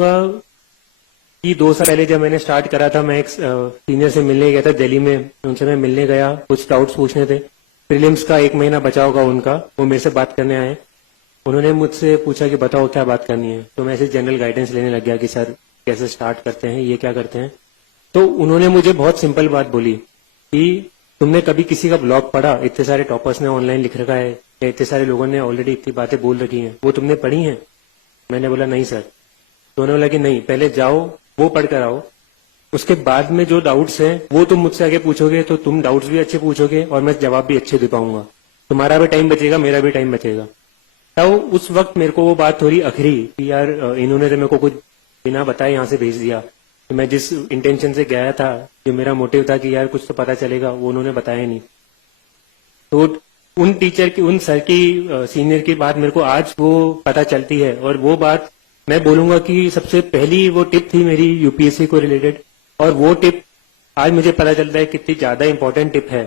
कि 2 साल पहले जब मैंने स्टार्ट करा था, मैं एक सीनियर से मिलने गया था दिल्ली में। उनसे मैं मिलने गया, कुछ डाउट्स पूछने थे। प्रीलिम्स का 1 महीना बचा होगा उनका, वो मेरे से बात करने आए। उन्होंने मुझसे पूछा कि बताओ क्या बात करनी है। तो मैं ऐसे जनरल गाइडेंस लेने लग गया कि सर कैसे स्टार्ट करते हैं, ये क्या करते हैं। तो उन्होंने मुझे बहुत सिंपल बात बोली कि तुमने कभी किसी का ब्लॉग पढ़ा? इतने सारे टॉपर्स ने ऑनलाइन लिख रखा है, या इतने सारे लोगों ने ऑलरेडी इतनी बातें बोल रखी हैं, वो तुमने पढ़ी हैं? मैंने बोला नहीं सर। तो उन्होंने बोला कि नहीं, पहले जाओ वो पढ़ कर आओ, उसके बाद में जो डाउट्स हैं वो तुम मुझसे आगे पूछोगे तो तुम डाउट्स भी अच्छे पूछोगे और मैं जवाब भी अच्छे दे पाऊंगा। तुम्हारा भी टाइम बचेगा, मेरा भी टाइम बचेगा। तो उस वक्त मेरे को वो बात थोड़ी अखरी कि यार इन्होंने तो मेरे को कुछ बिना बताए यहाँ से भेज दिया। तो मैं जिस इंटेंशन से गया था, जो मेरा मोटिव था कि यार कुछ तो पता चलेगा, वो उन्होंने बताया नहीं। तो उन टीचर की, उन सर की, सीनियर की बात मेरे को आज वो पता चलती है। और वो बात मैं बोलूंगा कि सबसे पहली वो टिप थी मेरी यूपीएससी को रिलेटेड। और वो टिप आज मुझे पता चलता है कितनी ज्यादा इंपॉर्टेंट टिप है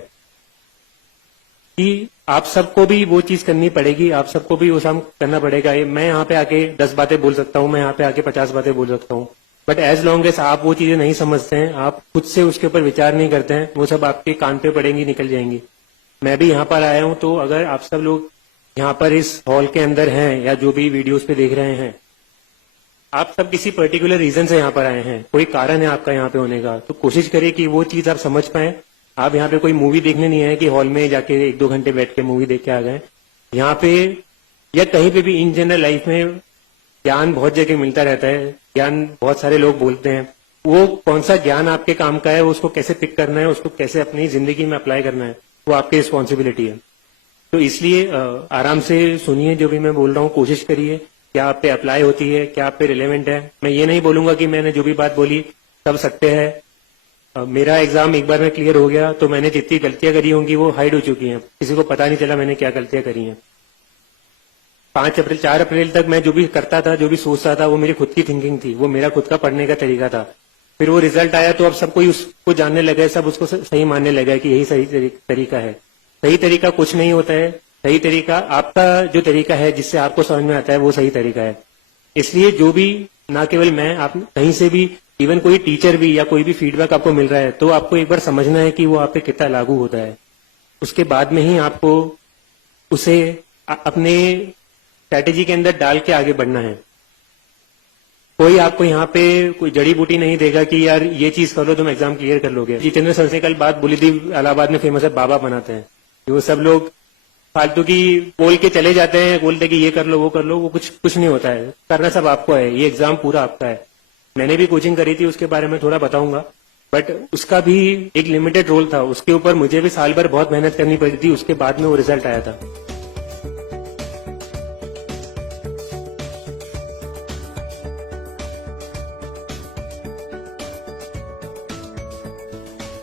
कि आप सबको भी वो चीज करनी पड़ेगी, आप सबको भी वो काम करना पड़ेगा। मैं यहाँ पे आके 10 बातें बोल सकता हूँ, मैं यहाँ पे आके 50 बातें बोल सकता हूँ, बट एज लॉन्ग एज आप वो चीजें नहीं समझते हैं, आप खुद से उसके ऊपर विचार नहीं करते हैं, वो सब आपके कान पे पड़ेंगी, निकल जाएंगी। मैं भी यहाँ पर आया हूँ, तो अगर आप सब लोग यहाँ पर इस हॉल के अंदर हैं या जो भी वीडियोस पे देख रहे हैं, आप सब किसी पर्टिकुलर रीजन से यहाँ पर आए हैं, कोई कारण है आपका यहाँ पे होने का, तो कोशिश करिए कि वो चीज आप समझ पाए। आप यहाँ पे कोई मूवी देखने नहीं आए कि हॉल में जाके 1-2 घंटे बैठ के मूवी देख के आ गए। यहाँ पे या कहीं पे भी इन जनरल लाइफ में ज्ञान बहुत जगह मिलता रहता है, ज्ञान बहुत सारे लोग बोलते हैं। वो कौन सा ज्ञान आपके काम का है, उसको कैसे पिक करना है, उसको कैसे अपनी जिंदगी में अप्लाई करना है, वो आपकी रिस्पॉन्सिबिलिटी है। तो इसलिए आराम से सुनिए जो भी मैं बोल रहा हूँ, कोशिश करिए क्या आप पे अप्लाई होती है, क्या आप पे रिलेवेंट है। मैं ये नहीं बोलूंगा कि मैंने जो भी बात बोली सब सत्य है। मेरा एग्जाम एक बार में क्लियर हो गया तो मैंने जितनी गलतियां करी होंगी वो हाइड हो चुकी हैं, किसी को पता नहीं चला मैंने क्या गलतियां करी हैं। 4 अप्रैल तक मैं जो भी करता था, जो भी सोचता था, वो मेरी खुद की थिंकिंग थी, वो मेरा खुद का पढ़ने का तरीका था। फिर वो रिजल्ट आया तो अब सब कोई उसको जानने लगा, सब उसको सही मानने लगा कि यही सही तरीका है। सही तरीका कुछ नहीं होता है, सही तरीका आपका जो तरीका है जिससे आपको समझ में आता है वो सही तरीका है। इसलिए जो भी, ना केवल मैं, आप कहीं से भी, इवन कोई टीचर भी या कोई भी फीडबैक आपको मिल रहा है तो आपको एक बार समझना है कि वो आप पे कितना लागू होता है। उसके बाद में ही आपको उसे अपने स्ट्रैटेजी के अंदर डाल के आगे बढ़ना है। कोई आपको यहाँ पे कोई जड़ी बूटी नहीं देगा कि यार ये चीज कर लो तुम एग्जाम क्लियर कर लोगे। जितेंद्र सर से कल बात बोली थी, इलाहाबाद में फेमस है, बाबा बनाते हैं। वो सब लोग फालतू की बोल के चले जाते हैं, बोलते कि ये कर लो वो कर लो, वो कुछ नहीं होता है। करना सब आपको है, ये एग्जाम पूरा आपका है। मैंने भी कोचिंग करी थी, उसके बारे में थोड़ा बताऊंगा, बट उसका भी एक लिमिटेड रोल था। उसके ऊपर मुझे भी साल भर बहुत मेहनत करनी पड़ी थी, उसके बाद में वो रिजल्ट आया था।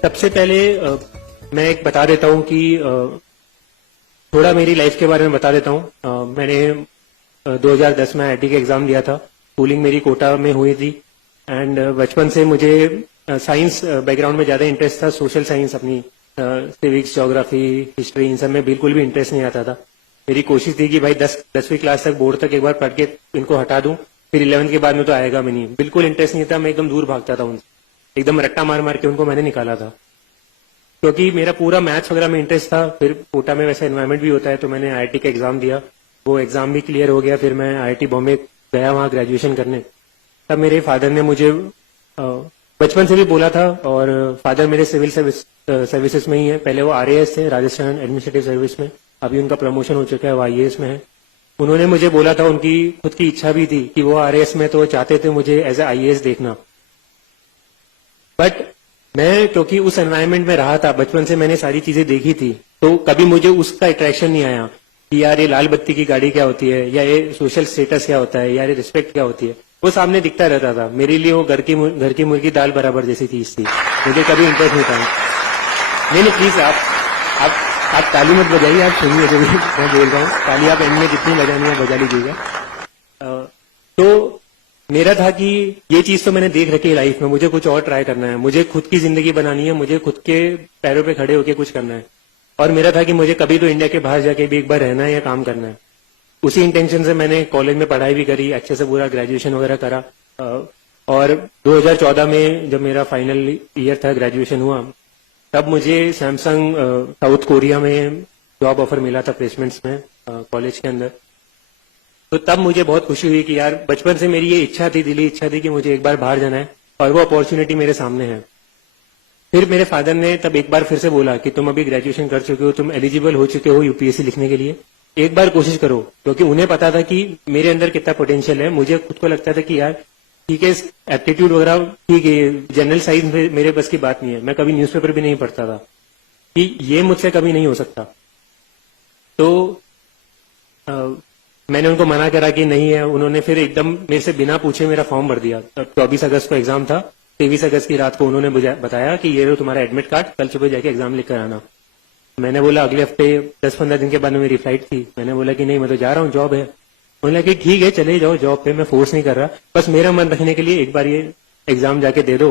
सबसे पहले मैं एक बता देता हूं कि थोड़ा मेरी लाइफ के बारे में बता देता हूं। मैंने 2010 में आईआईटी का एग्जाम दिया था। स्कूलिंग मेरी कोटा में हुई थी एंड बचपन से मुझे साइंस बैकग्राउंड में ज्यादा इंटरेस्ट था। सोशल साइंस, अपनी सिविक्स, ज्योग्राफी, हिस्ट्री, इन सब में बिल्कुल भी इंटरेस्ट नहीं आता था। मेरी कोशिश थी कि भाई 10वीं क्लास तक, बोर्ड तक एक बार पढ़ के इनको हटा दूं, फिर 11th के बाद में तो आएगा भी नहीं। बिल्कुल इंटरेस्ट नहीं था, मैं एकदम दूर भागता था उनसे, एकदम रट्टा मार मार के उनको मैंने निकाला था, क्योंकि मेरा पूरा मैथ्स वगैरह में इंटरेस्ट था। फिर कोटा में वैसा एनवायरमेंट भी होता है, तो मैंने आईआईटी का एग्जाम दिया, वो एग्जाम भी क्लियर हो गया। फिर मैं आईआईटी बॉम्बे गया वहां ग्रेजुएशन करने। तब मेरे फादर ने मुझे बचपन से भी बोला था, और फादर मेरे सिविल सर्विसेज में ही है। पहले वो आरएएस थे, राजस्थान एडमिनिस्ट्रेटिव सर्विस में, अभी उनका प्रमोशन हो चुका है, वो आईएएस में है। उन्होंने मुझे बोला था, उनकी खुद की इच्छा भी थी कि वो आरएएस में, तो चाहते थे मुझे एज ए आईएएस देखना। बट मैं क्योंकि उस एनवायरनमेंट में रहा था, बचपन से मैंने सारी चीजें देखी थी, तो कभी मुझे उसका अट्रैक्शन नहीं आया कि यार ये लाल बत्ती की गाड़ी क्या होती है, या ये सोशल स्टेटस क्या होता है, या ये रिस्पेक्ट क्या होती है। वो सामने दिखता रहता था। मेरे लिए वो घर की मुर्गी दाल बराबर जैसी चीज थी, मुझे कभी इंटरेस्ट नहीं था। नहीं प्लीज आप ताली मत बजाइए, आप सुनिए जो भी मैं बोल रहा हूँ। ताली आप एंड में जितनी बजानी है बजा लीजिएगा। तो मेरा था कि ये चीज तो मैंने देख रखी है लाइफ में, मुझे कुछ और ट्राई करना है, मुझे खुद की जिंदगी बनानी है, मुझे खुद के पैरों पे खड़े होकर कुछ करना है। और मेरा था कि मुझे कभी तो इंडिया के बाहर जाके भी एक बार रहना है या काम करना है। उसी इंटेंशन से मैंने कॉलेज में पढ़ाई भी करी, अच्छे से पूरा ग्रेजुएशन वगैरह करा। और 2014 में जब मेरा फाइनल ईयर था, ग्रेजुएशन हुआ, तब मुझे सैमसंग साउथ कोरिया में जॉब ऑफर मिला था प्लेसमेंट्स में कॉलेज के अंदर। तो तब मुझे बहुत खुशी हुई कि यार बचपन से मेरी ये इच्छा थी, दिली इच्छा थी कि मुझे एक बार बाहर जाना है और वो अपॉर्चुनिटी मेरे सामने है। फिर मेरे फादर ने तब एक बार फिर से बोला कि तुम अभी ग्रेजुएशन कर चुके हो, तुम एलिजिबल हो चुके हो यूपीएससी लिखने के लिए, एक बार कोशिश करो। क्योंकि उन्हें पता था कि मेरे अंदर कितना पोटेंशियल है। मुझे खुद को लगता था कि यार ठीक है, एप्टीट्यूड वगैरह ठीक है, जनरल साइंस मेरे बस की बात नहीं है। मैं कभी न्यूज़पेपर भी नहीं पढ़ता था कि ये मुझसे कभी नहीं हो सकता। तो मैंने उनको मना करा कि नहीं है। उन्होंने फिर एकदम मेरे से बिना पूछे मेरा फॉर्म भर दिया। 24 अगस्त को एग्जाम था, 23 अगस्त की रात को उन्होंने बताया कि ये लो तुम्हारा एडमिट कार्ड, कल सुबह जाके एग्जाम लिख कर आना। मैंने बोला अगले हफ्ते 10-15 दिन के बाद मेरी फ्लाइट थी। मैंने बोला कि नहीं, मैं तो जा रहा हूँ, जॉब है। बोला कि ठीक है चले जाओ जॉब पे, मैं फोर्स नहीं कर रहा, बस मेरा मन रखने के लिए एक बार ये एग्जाम जाके दे दो।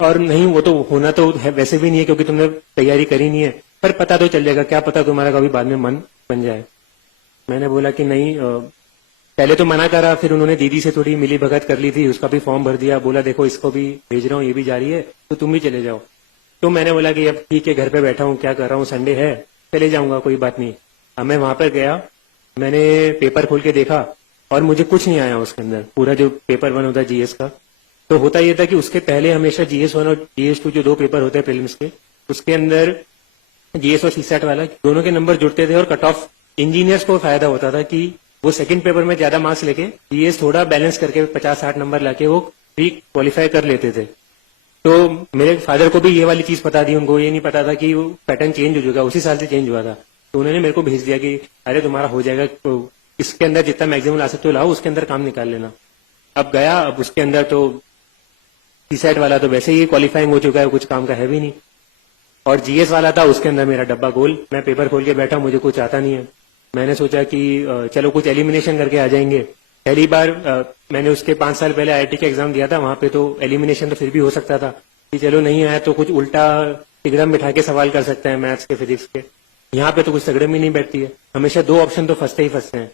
और नहीं, वो तो होना तो है, वैसे भी नहीं है क्योंकि तुमने तैयारी करी नहीं है, पर पता तो चल जाएगा, क्या पता तुम्हारा कभी बाद में मन बन जाए। मैंने बोला कि नहीं, पहले तो मना करा। फिर उन्होंने दीदी से थोड़ी मिली भगत कर ली थी, उसका भी फॉर्म भर दिया। बोला देखो इसको भी भेज रहा हूँ, ये भी जारी है, तो तुम भी चले जाओ। तो मैंने बोला कि अब ठीक है, घर पे बैठा हूँ, क्या कर रहा हूँ, संडे है, चले जाऊंगा, कोई बात नहीं। अब मैं वहां पर गया, मैंने पेपर खोल के देखा और मुझे कुछ नहीं आया उसके अंदर। पूरा जो पेपर 1 होता है जीएस का, तो होता यह था कि उसके पहले हमेशा GS1 और GS2 जो 2 पेपर होते हैं प्रीलिम्स के, उसके अंदर GS और CSAT वाला दोनों के नंबर जुड़ते थे और कट ऑफ इंजीनियर्स को फायदा होता था कि वो सेकंड पेपर में ज्यादा मार्क्स लेके GS थोड़ा बैलेंस करके 50-60 नंबर लाके वो भी क्वालिफाई कर लेते थे। तो मेरे फादर को भी ये वाली चीज पता थी, उनको ये नहीं पता था कि वो पैटर्न चेंज हो जाएगा, उसी साल से चेंज हुआ था। तो उन्होंने मेरे को भेज दिया कि अरे तुम्हारा हो जाएगा, तो इसके अंदर जितना मैक्सिमम ला सकते हो लाओ, उसके अंदर काम निकाल लेना। अब गया, अब उसके अंदर तो CSAT वाला तो वैसे ही क्वालिफाइंग हो चुका है, कुछ काम का है भी नहीं। और GS वाला था, उसके अंदर मेरा डब्बा गोल। मैं पेपर खोल के बैठा, मुझे कुछ आता नहीं है। मैंने सोचा कि चलो कुछ एलिमिनेशन करके आ जाएंगे। पहली बार मैंने उसके 5 साल पहले IIT का एग्जाम दिया था, वहां पे तो एलिमिनेशन तो फिर भी हो सकता था कि चलो नहीं आया तो कुछ उल्टा तिगड़म बिठा के सवाल कर सकते हैं मैथ्स के, फिजिक्स के। यहाँ पे तो कुछ तगड़म ही नहीं बैठती है, हमेशा 2 ऑप्शन तो फंसते ही फंसते हैं।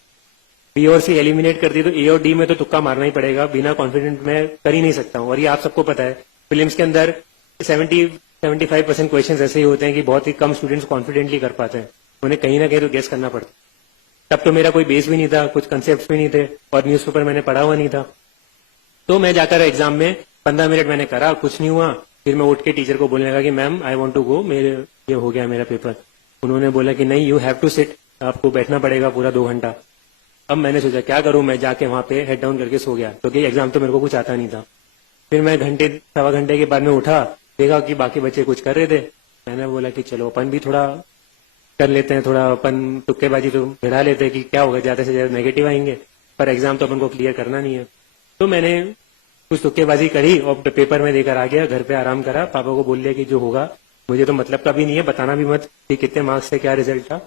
B और C एलिमिनेट कर दी तो A और D में तो तुक्का मारना ही पड़ेगा, बिना कॉन्फिडेंट में कर ही नहीं सकता हूँ। और ये आप सबको पता है, फिल्म्स के अंदर 70-75% क्वेश्चन ऐसे ही होते हैं कि बहुत ही कम स्टूडेंट्स कॉन्फिडेंटली कर पाते हैं, उन्हें कहीं ना कहीं तो गेस करना पड़ता है। तब तो मेरा कोई बेस भी नहीं था, कुछ कंसेप्ट भी नहीं थे और न्यूज़पेपर मैंने पढ़ा हुआ नहीं था। तो मैं जाकर एग्जाम में 15 मिनट मैंने करा, कुछ नहीं हुआ। फिर मैं उठ के टीचर को बोलने लगा कि ma'am I want to go, मेरे ये हो गया मेरा पेपर। उन्होंने बोला कि नहीं, यू हैव टू सिट, आपको बैठना पड़ेगा पूरा 2 घंटा। अब मैंने सोचा क्या करूं, मैं जाके वहां पे हेड डाउन करके सो गया, क्योंकि एग्जाम तो मेरे को कुछ आता नहीं था। फिर मैं सवा घंटे के बाद में उठा, देखा कि बाकी बच्चे कुछ कर रहे थे। मैंने बोला कि चलो अपन भी थोड़ा कर लेते हैं, थोड़ा अपन तुक्केबाजी तो भिड़ा लेते हैं कि क्या होगा, ज्यादा से ज्यादा नेगेटिव आएंगे, पर एग्जाम तो अपन को क्लियर करना नहीं है। तो मैंने कुछ तुक्केबाजी करी और पेपर में देकर आ गया, घर पे आराम करा। पापा को बोल दिया कि जो होगा मुझे तो मतलब का भी नहीं है, बताना भी मत कि कितने मार्क्स से क्या रिजल्ट था।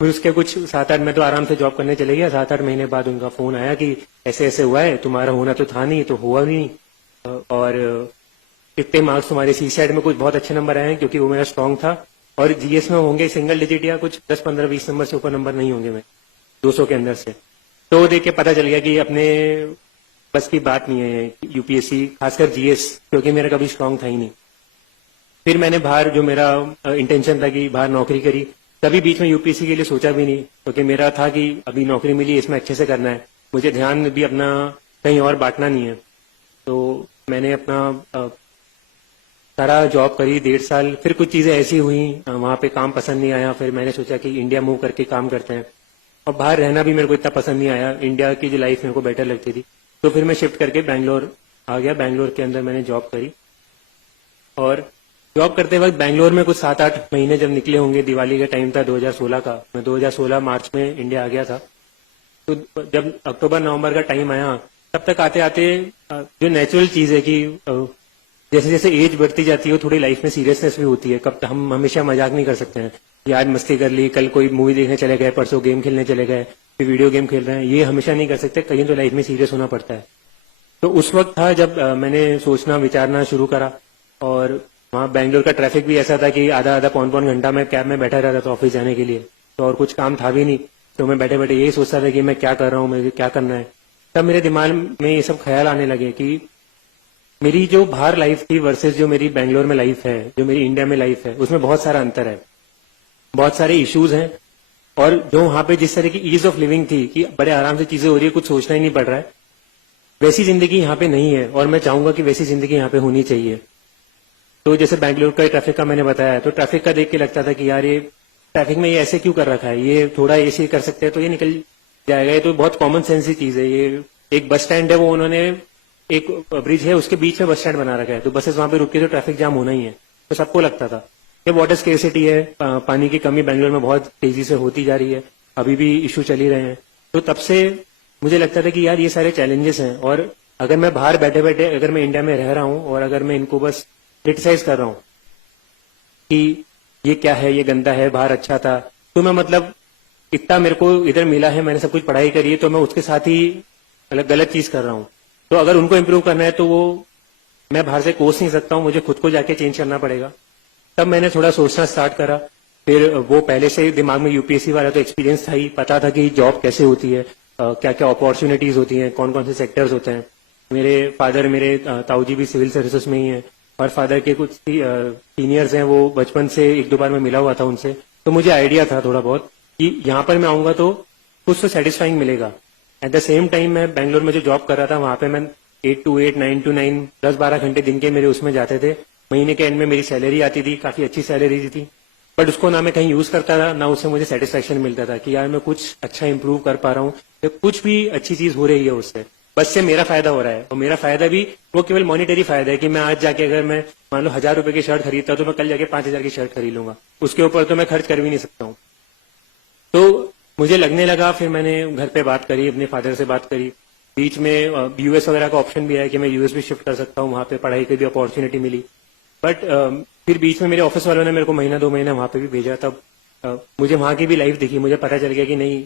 फिर उसके कुछ 7-8 में तो आराम से जॉब करने चले गया। 7-8 महीने बाद उनका फोन आया कि ऐसे ऐसे हुआ है, तुम्हारा होना तो था नहीं, तो हुआ भी नहीं, और कितने मार्क्स तुम्हारे CSAT में कुछ बहुत अच्छे नंबर आए हैं, क्योंकि वो मेरा स्ट्रांग था, और GS में होंगे सिंगल डिजिट या कुछ 10-15-20 नंबर से ऊपर नंबर नहीं होंगे मैं 200 के अंदर से। तो देख के पता चल गया कि अपने बस की बात नहीं है UPSC, खासकर GS, क्योंकि मेरा कभी स्ट्रांग था ही नहीं। फिर मैंने बाहर, जो मेरा इंटेंशन था कि बाहर नौकरी करी, कभी बीच में UPSC के लिए सोचा भी नहीं, क्योंकि मेरा था कि अभी नौकरी मिली, इसमें अच्छे से करना है, मुझे ध्यान भी अपना कहीं और बांटना नहीं है। तो मैंने अपना सारा जॉब करी 1.5 साल। फिर कुछ चीजें ऐसी हुई, वहां पे काम पसंद नहीं आया। फिर मैंने सोचा कि इंडिया मूव करके काम करते हैं, और बाहर रहना भी मेरे को इतना पसंद नहीं आया, इंडिया की जो लाइफ मेरे को बेटर लगती थी। तो फिर मैं शिफ्ट करके बैंगलोर आ गया। बैंगलोर के अंदर मैंने जॉब करी, और जॉब करते वक्त बैंगलोर में कुछ 7-8 महीने जब निकले होंगे, दिवाली का टाइम था 2016 का, मैं 2016 मार्च में इंडिया आ गया था। तो जब अक्टूबर-नवंबर का टाइम आया, तब तक आते आते जो नेचुरल चीज है कि जैसे जैसे एज बढ़ती जाती है, थोड़ी लाइफ में सीरियसनेस भी होती है। कब हम हमेशा मजाक नहीं कर सकते हैं कि आज मस्ती कर ली, कल कोई मूवी देखने चले गए, परसों गेम खेलने चले गए, फिर वीडियो गेम खेल रहे हैं, ये हमेशा नहीं कर सकते, कहीं तो लाइफ में सीरियस होना पड़ता है। तो उस वक्त था जब मैंने सोचना विचारना शुरू करा, और वहाँ बैंगलोर का ट्रैफिक भी ऐसा था कि आधा पौन घंटा मैं कैब में बैठा रहता था ऑफिस जाने के लिए, तो और कुछ काम था भी नहीं। तो मैं बैठे बैठे यही सोचता था कि मैं क्या कर रहा हूँ, मुझे क्या करना है। तब मेरे दिमाग में ये सब ख्याल आने लगे कि मेरी जो बाहर लाइफ थी वर्सेस जो मेरी बैंगलोर में लाइफ है, जो मेरी इंडिया में लाइफ है, उसमें बहुत सारा अंतर है, बहुत सारे इश्यूज हैं। और जो वहां पे जिस तरह की ईज ऑफ लिविंग थी कि बड़े आराम से चीजें हो रही है, कुछ सोचना ही नहीं पड़ रहा है, वैसी जिंदगी यहाँ पे नहीं है। और मैं चाहूंगा कि वैसी जिंदगी यहाँ पे होनी चाहिए। तो जैसे बैंगलोर का ट्रैफिक का मैंने बताया, तो ट्रैफिक का देख के लगता था कि यार ये ट्रैफिक में ये ऐसे क्यों कर रखा है, ये थोड़ा ऐसे कर सकते हैं तो ये निकल जाएगा। ये तो बहुत कॉमन सेंस की चीज है। ये एक बस स्टैंड है, वो उन्होंने एक ब्रिज है उसके बीच में बस स्टैंड बना रखा है, तो बसेस वहां पे रुक के तो ट्रैफिक जाम होना ही है। तो सबको लगता था ये वाटर स्केर्सिटी है, पानी की कमी बैंगलोर में बहुत तेजी से होती जा रही है, अभी भी इश्यू चल ही रहे हैं। तो तब से मुझे लगता था कि यार ये सारे चैलेंजेस हैं, और अगर मैं बाहर बैठे बैठे अगर मैं इंडिया में रह रहा हूं और अगर मैं इनको बस क्रिटिसाइज कर रहा हूं कि ये क्या है, ये गंदा है, बाहर अच्छा था, तो मैं मतलब इतना मेरे को इधर मिला है, मैंने सब कुछ पढ़ाई करी है, तो मैं उसके साथ ही गलत चीज कर रहा हूं। तो अगर उनको इम्प्रूव करना है तो वो मैं बाहर से कोस नहीं सकता हूं, मुझे खुद को जाके चेंज करना पड़ेगा। तब मैंने थोड़ा सोचना स्टार्ट करा। फिर वो पहले से ही दिमाग में यूपीएससी वाला तो एक्सपीरियंस था ही, पता था कि जॉब कैसे होती है, क्या क्या अपॉर्चुनिटीज होती हैं, कौन कौन से सेक्टर्स होते हैं। मेरे फादर, मेरे ताऊ जी भी सिविल सर्विसेज में ही है, और फादर के कुछ सीनियर्स हैं, वो बचपन से एक दो बार मैं मिला हुआ था उनसे, तो मुझे आइडिया था थोड़ा बहुत कि यहाँ पर मैं आऊंगा तो कुछ तो सेटिस्फाइंग मिलेगा। एट द सेम टाइम मैं बैंगलोर में जो जॉब कर रहा था वहां पे मैं 8 to 8, 9 to 9, 10-12 घंटे दिन के मेरे उसमें जाते थे। महीने के एंड में मेरी सैलरी आती थी, काफी अच्छी सैलरी थी, बट उसको ना मैं कहीं यूज करता था, ना उससे मुझे सेटिस्फेक्शन मिलता था कि यार मैं कुछ अच्छा इंप्रूव कर पा रहा हूँ या कुछ भी अच्छी चीज हो रही है उससे, बस से मेरा फायदा हो रहा है। और मेरा फायदा भी वो केवल मॉनिटरी फायदा है कि मैं आज जाके अगर मैं मान लो 1000 रुपए की शर्ट खरीदता तो मैं कल जाके 5000 की शर्ट खरीद लूंगा, उसके ऊपर तो मैं खर्च कर भी नहीं सकता हूँ। तो मुझे लगने लगा, फिर मैंने घर पे बात करी, अपने फादर से बात करी, बीच में यूएस वगैरह का ऑप्शन भी है कि मैं यूएस भी शिफ्ट कर सकता हूँ, वहां पे पढ़ाई की भी अपॉर्चुनिटी मिली। बट फिर बीच में मेरे ऑफिस वालों ने मेरे को महीना 2 महीना वहां पे भी भेजा। तब मुझे वहां की भी लाइफ दिखी, मुझे पता चल गया कि नहीं,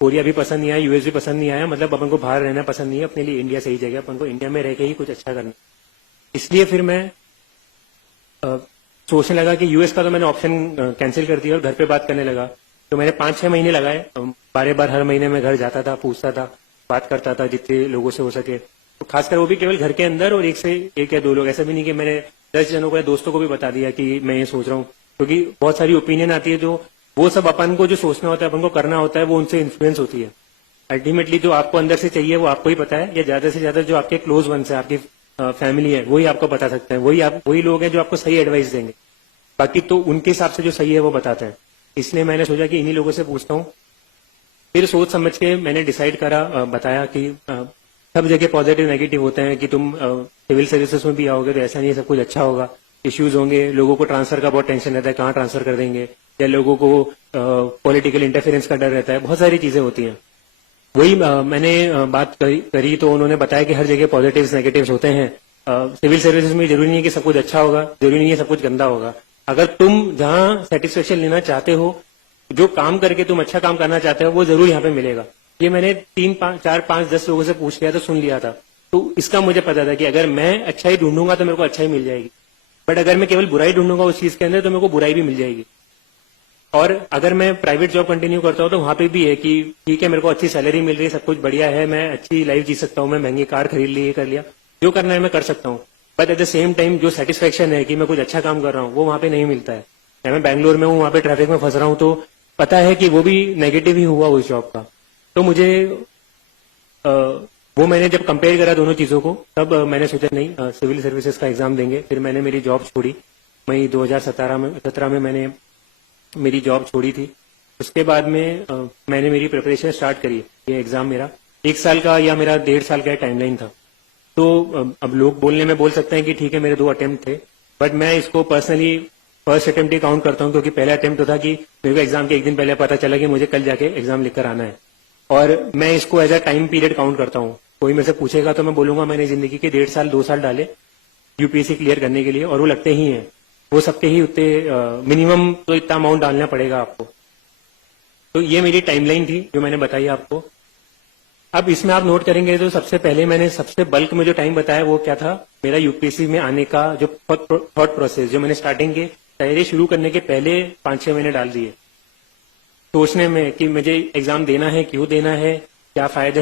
कोरिया भी पसंद नहीं आया, यूएस भी पसंद नहीं आया, मतलब अपन को बाहर रहना पसंद नहीं है, अपने लिए इंडिया सही जगह, अपन को इंडिया में रह के ही कुछ अच्छा करना। इसलिए फिर मैं सोचने लगा कि यूएस का तो मैंने ऑप्शन कैंसिल कर दिया और घर पे बात करने लगा। तो मैंने 5-6 महीने लगाए, बार बार हर महीने में घर जाता था, पूछता था, बात करता था जितने लोगों से हो सके, तो खासकर वो भी केवल घर के अंदर, और एक या दो लोग, ऐसा भी नहीं कि मैंने 10 जनों को या दोस्तों को भी बता दिया कि मैं ये सोच रहा हूँ, क्योंकि बहुत सारी ओपिनियन आती है, जो वो सब अपन को जो सोचना होता है, अपन को करना होता है, वो उनसे इन्फ्लुएंस होती है। अल्टीमेटली जो आपको अंदर से चाहिए वो आपको ही पता है, या ज्यादा से ज्यादा जो आपके क्लोज वंस है, आपकी फैमिली है, वही आपको बता सकते हैं, वही लोग हैं जो आपको सही एडवाइस देंगे। बाकी तो उनके हिसाब से जो सही है वो बताते हैं। इसलिए मैंने सोचा कि इन्हीं लोगों से पूछता हूँ। फिर सोच समझ के मैंने डिसाइड करा, बताया कि सब जगह पॉजिटिव नेगेटिव होते हैं, कि तुम सिविल सर्विसेज में भी आओगे तो ऐसा नहीं है सब कुछ अच्छा होगा, इश्यूज होंगे, लोगों को ट्रांसफर का बहुत टेंशन रहता है, कहाँ ट्रांसफर कर देंगे, या लोगों को पॉलिटिकल इंटरफेरेंस का डर रहता है, बहुत सारी चीजें होती हैं। वही मैंने बात करी तो उन्होंने बताया कि हर जगह पॉजिटिव्स नेगेटिव्स होते हैं। सिविल सर्विसेज में जरूरी नहीं है कि सब कुछ अच्छा होगा, जरूरी नहीं है सब कुछ गंदा होगा। अगर तुम जहां सेटिस्फेक्शन लेना चाहते हो, जो काम करके तुम अच्छा काम करना चाहते हो, वो जरूर यहाँ पे मिलेगा। ये मैंने 3, 4, 5, 10 लोगों से पूछ लिया था, सुन लिया था, तो इसका मुझे पता था कि अगर मैं अच्छा ही ढूंढूंगा तो मेरे को अच्छा ही मिल जाएगी, बट अगर मैं केवल बुराई ढूंढूंगा उस चीज के अंदर तो मेरे को बुराई भी मिल जाएगी। और अगर मैं प्राइवेट जॉब कंटिन्यू करता हूँ तो वहां पे भी है कि ठीक है, मेरे को अच्छी सैलरी मिल रही है, सब कुछ बढ़िया है, मैं अच्छी लाइफ जी सकता हूँ, मैं महंगी कार खरीद ली, ये कर लिया, जो करना है मैं कर सकता हूँ, but at the same time जो सेटिस्फेक्शन है कि मैं कुछ अच्छा काम कर रहा हूँ, वो वहां पे नहीं मिलता है। मैं बैंगलोर में हूँ, वहां पे ट्रैफिक में फंस रहा हूँ, तो पता है कि वो भी नेगेटिव ही हुआ उस जॉब का। तो मुझे वो मैंने जब कंपेयर करा दोनों चीजों को, तब मैंने सोचा नहीं, सिविल सर्विसेज का एग्जाम देंगे। फिर मैंने मेरी जॉब छोड़ी, मई 2017 में मैंने मेरी जॉब छोड़ी थी। उसके बाद में मैंने मेरी प्रिपरेशन स्टार्ट करी। ये एग्जाम मेरा 1 साल का या मेरा 1.5 साल का टाइमलाइन था। तो अब लोग बोलने में बोल सकते हैं कि ठीक है मेरे 2 अटेम्प्ट थे, बट मैं इसको पर्सनली फर्स्ट अटेम्प्ट ही काउंट करता हूँ, क्योंकि पहला अटेम्प्ट तो था कि मेरे को एग्जाम के एक दिन पहले पता चला कि मुझे कल जाके एग्जाम लिखकर आना है, और मैं इसको as a time period count करता हूँ। कोई मेरे से पूछेगा तो मैं बोलूंगा मैंने जिंदगी के 1.5 साल 2 साल डाले यूपीएससी क्लियर करने के लिए, और वो लगते ही हैं, वो सबके ही उतने मिनिमम तो इतना अमाउंट डालना पड़ेगा आपको। तो ये मेरी टाइमलाइन थी जो मैंने बताई आपको। अब इसमें आप नोट करेंगे तो सबसे पहले मैंने सबसे बल्क में जो टाइम बताया वो क्या था, मेरा यूपीएससी में आने का जो थॉट प्रोसेस, जो मैंने स्टार्टिंग के तैयारी शुरू करने के पहले 5-6 महीने डाल दिए सोचने में कि मुझे एग्जाम देना है, क्यों देना है, क्या फायदे